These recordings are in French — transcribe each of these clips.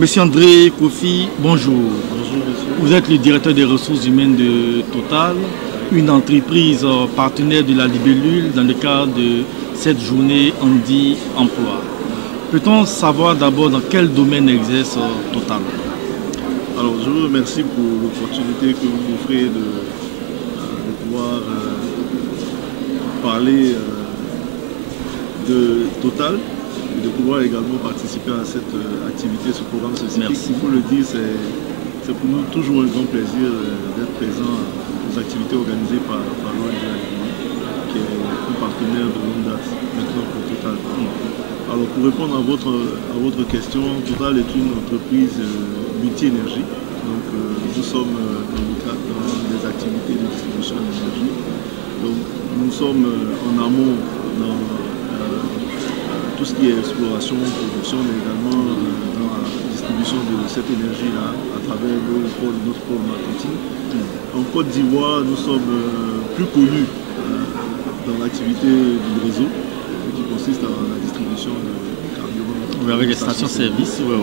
Monsieur André Kofi, bonjour. Bonjour monsieur. Vous êtes le directeur des ressources humaines de Total, une entreprise partenaire de la Libellule dans le cadre de cette journée Handi Emploi. Peut-on savoir d'abord dans quel domaine exerce Total? Alors je vous remercie pour l'opportunité que vous m'offrez de pouvoir parler de Total et de pouvoir également participer à cette activité, ce programme société. Il faut le dire, c'est pour nous toujours un grand plaisir d'être présent aux activités organisées par l'ONG qui est un partenaire de longue date maintenant pour Total. Alors pour répondre à votre question, Total est une entreprise multi-énergie. Donc nous sommes dans des activités de distribution d'énergie. Donc nous sommes en amont dans tout ce qui est exploration, production, mais également dans la distribution de cette énergie-là à travers notre pôle marketing. En Côte d'Ivoire, nous sommes plus connus dans l'activité du réseau, qui consiste à la distribution de carburant. Oui, avec les stations-service, oui.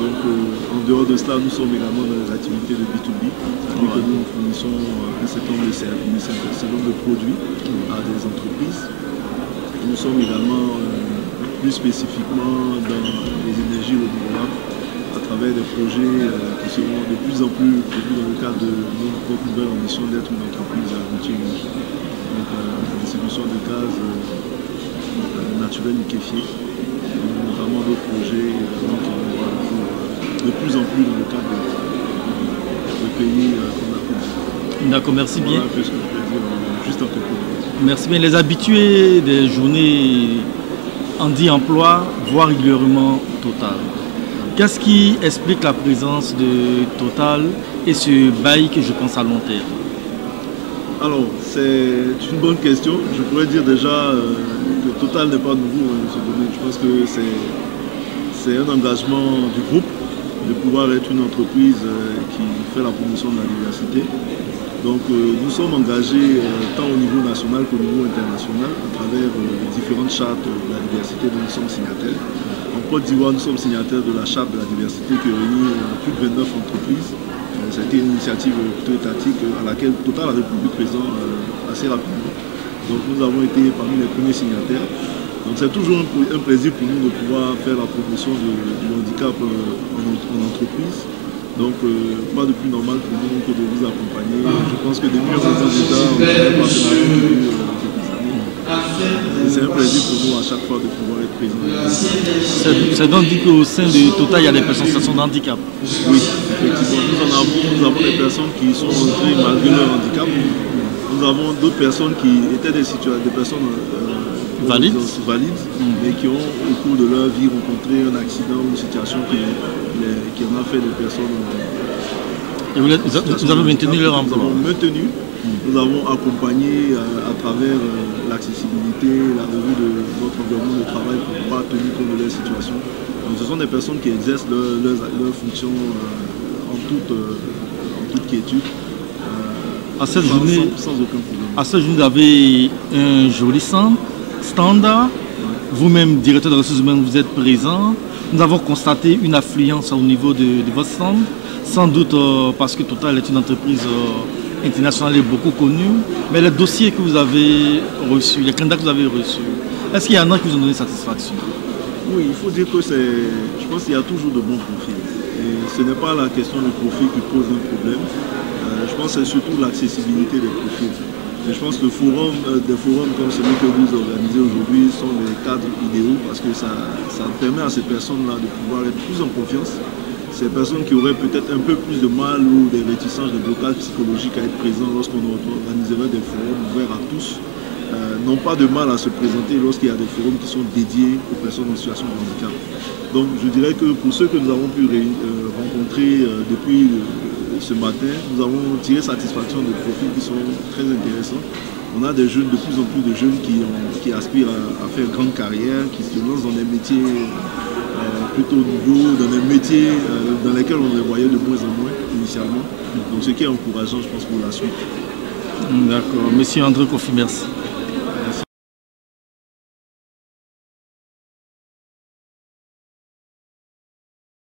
Donc en dehors de cela, nous sommes également dans les activités de B2B, c'est-à-dire que nous fournissons un certain nombre de services, un certain nombre de produits à des entreprises. Nous sommes également plus spécifiquement dans les énergies renouvelables à travers des projets qui seront de plus en plus connus dans le cadre de notre nouvelle ambition d'être une entreprise multi-énergie. Donc la distribution de gaz naturel liquéfié, notamment d'autres projets qui vont voir le jour de plus en plus dans le cadre de pays qu'on a connu. D'accord, merci bien. Voilà un peu ce que je peux dire juste en quelques mots. Merci bien. Les habitués des journées Handi Emploi voient régulièrement Total. Qu'est-ce qui explique la présence de Total et ce bail que je pense à long terme? Alors, c'est une bonne question. Je pourrais dire déjà que Total n'est pas nouveau dans ce domaine. Je pense que c'est un engagement du groupe de pouvoir être une entreprise qui fait la promotion de la diversité. Donc nous sommes engagés tant au niveau national qu'au niveau international à travers différentes chartes de la diversité dont nous sommes signataires. En Côte d'Ivoire, nous sommes signataires de la charte de la diversité qui réunit plus de 29 entreprises. C'était une initiative plutôt étatique à laquelle Total avait pris présent assez rapidement. Donc nous avons été parmi les premiers signataires. Donc c'est toujours un plaisir pour nous de pouvoir faire la promotion du handicap en entreprise. Donc pas de plus normal pour nous que de vous accompagner. Je pense que depuis un moment déjà, on a un partenariat depuis quelques années. C'est un plaisir pour nous à chaque fois de pouvoir être présent. C'est donc dit qu'au sein de Total, il y a des personnes en situation de handicap. Oui, effectivement. Nous avons des personnes qui sont entrées malgré leur handicap. Nous avons d'autres personnes qui étaient des personnes valides, mais qui ont au cours de leur vie rencontré un accident ou une situation qui en a fait des personnes. Et vous avez maintenu leur emploi? Nous avons maintenu, nous avons accompagné à travers l'accessibilité, la revue de notre environnement de travail pour pouvoir tenir compte de leur situation. Donc ce sont des personnes qui exercent leurs fonctions en toute quiétude. À cette journée, sans aucun problème. À cette journée, vous avez un joli stand. Vous-même, directeur de ressources humaines, vous êtes présent. Nous avons constaté une affluence au niveau de votre stand, sans doute parce que Total est une entreprise internationale et beaucoup connue. Mais les dossiers que vous avez reçus, les candidats que vous avez reçus, est-ce qu'il y en a qui vous ont donné satisfaction? Oui, il faut dire que je pense qu'il y a toujours de bons profils. Et ce n'est pas la question du profil qui pose un problème. Je pense que c'est surtout l'accessibilité des profils. Et je pense que des forums comme celui que vous organisez aujourd'hui sont des cadres idéaux parce que ça permet à ces personnes-là de pouvoir être plus en confiance. Ces personnes qui auraient peut-être un peu plus de mal ou des réticences, des blocages psychologiques à être présents lorsqu'on organiserait des forums ouverts à tous, n'ont pas de mal à se présenter lorsqu'il y a des forums qui sont dédiés aux personnes en situation de handicap. Donc je dirais que pour ceux que nous avons pu rencontrer depuis ce matin, nous avons tiré satisfaction de profils qui sont très intéressants. On a de plus en plus de jeunes qui aspirent à faire grande carrière, qui se lancent dans des métiers plutôt nouveaux, dans des métiers dans lesquels on les voyait de moins en moins initialement. Donc ce qui est encourageant, je pense, pour la suite. D'accord. Monsieur André Kofi, merci.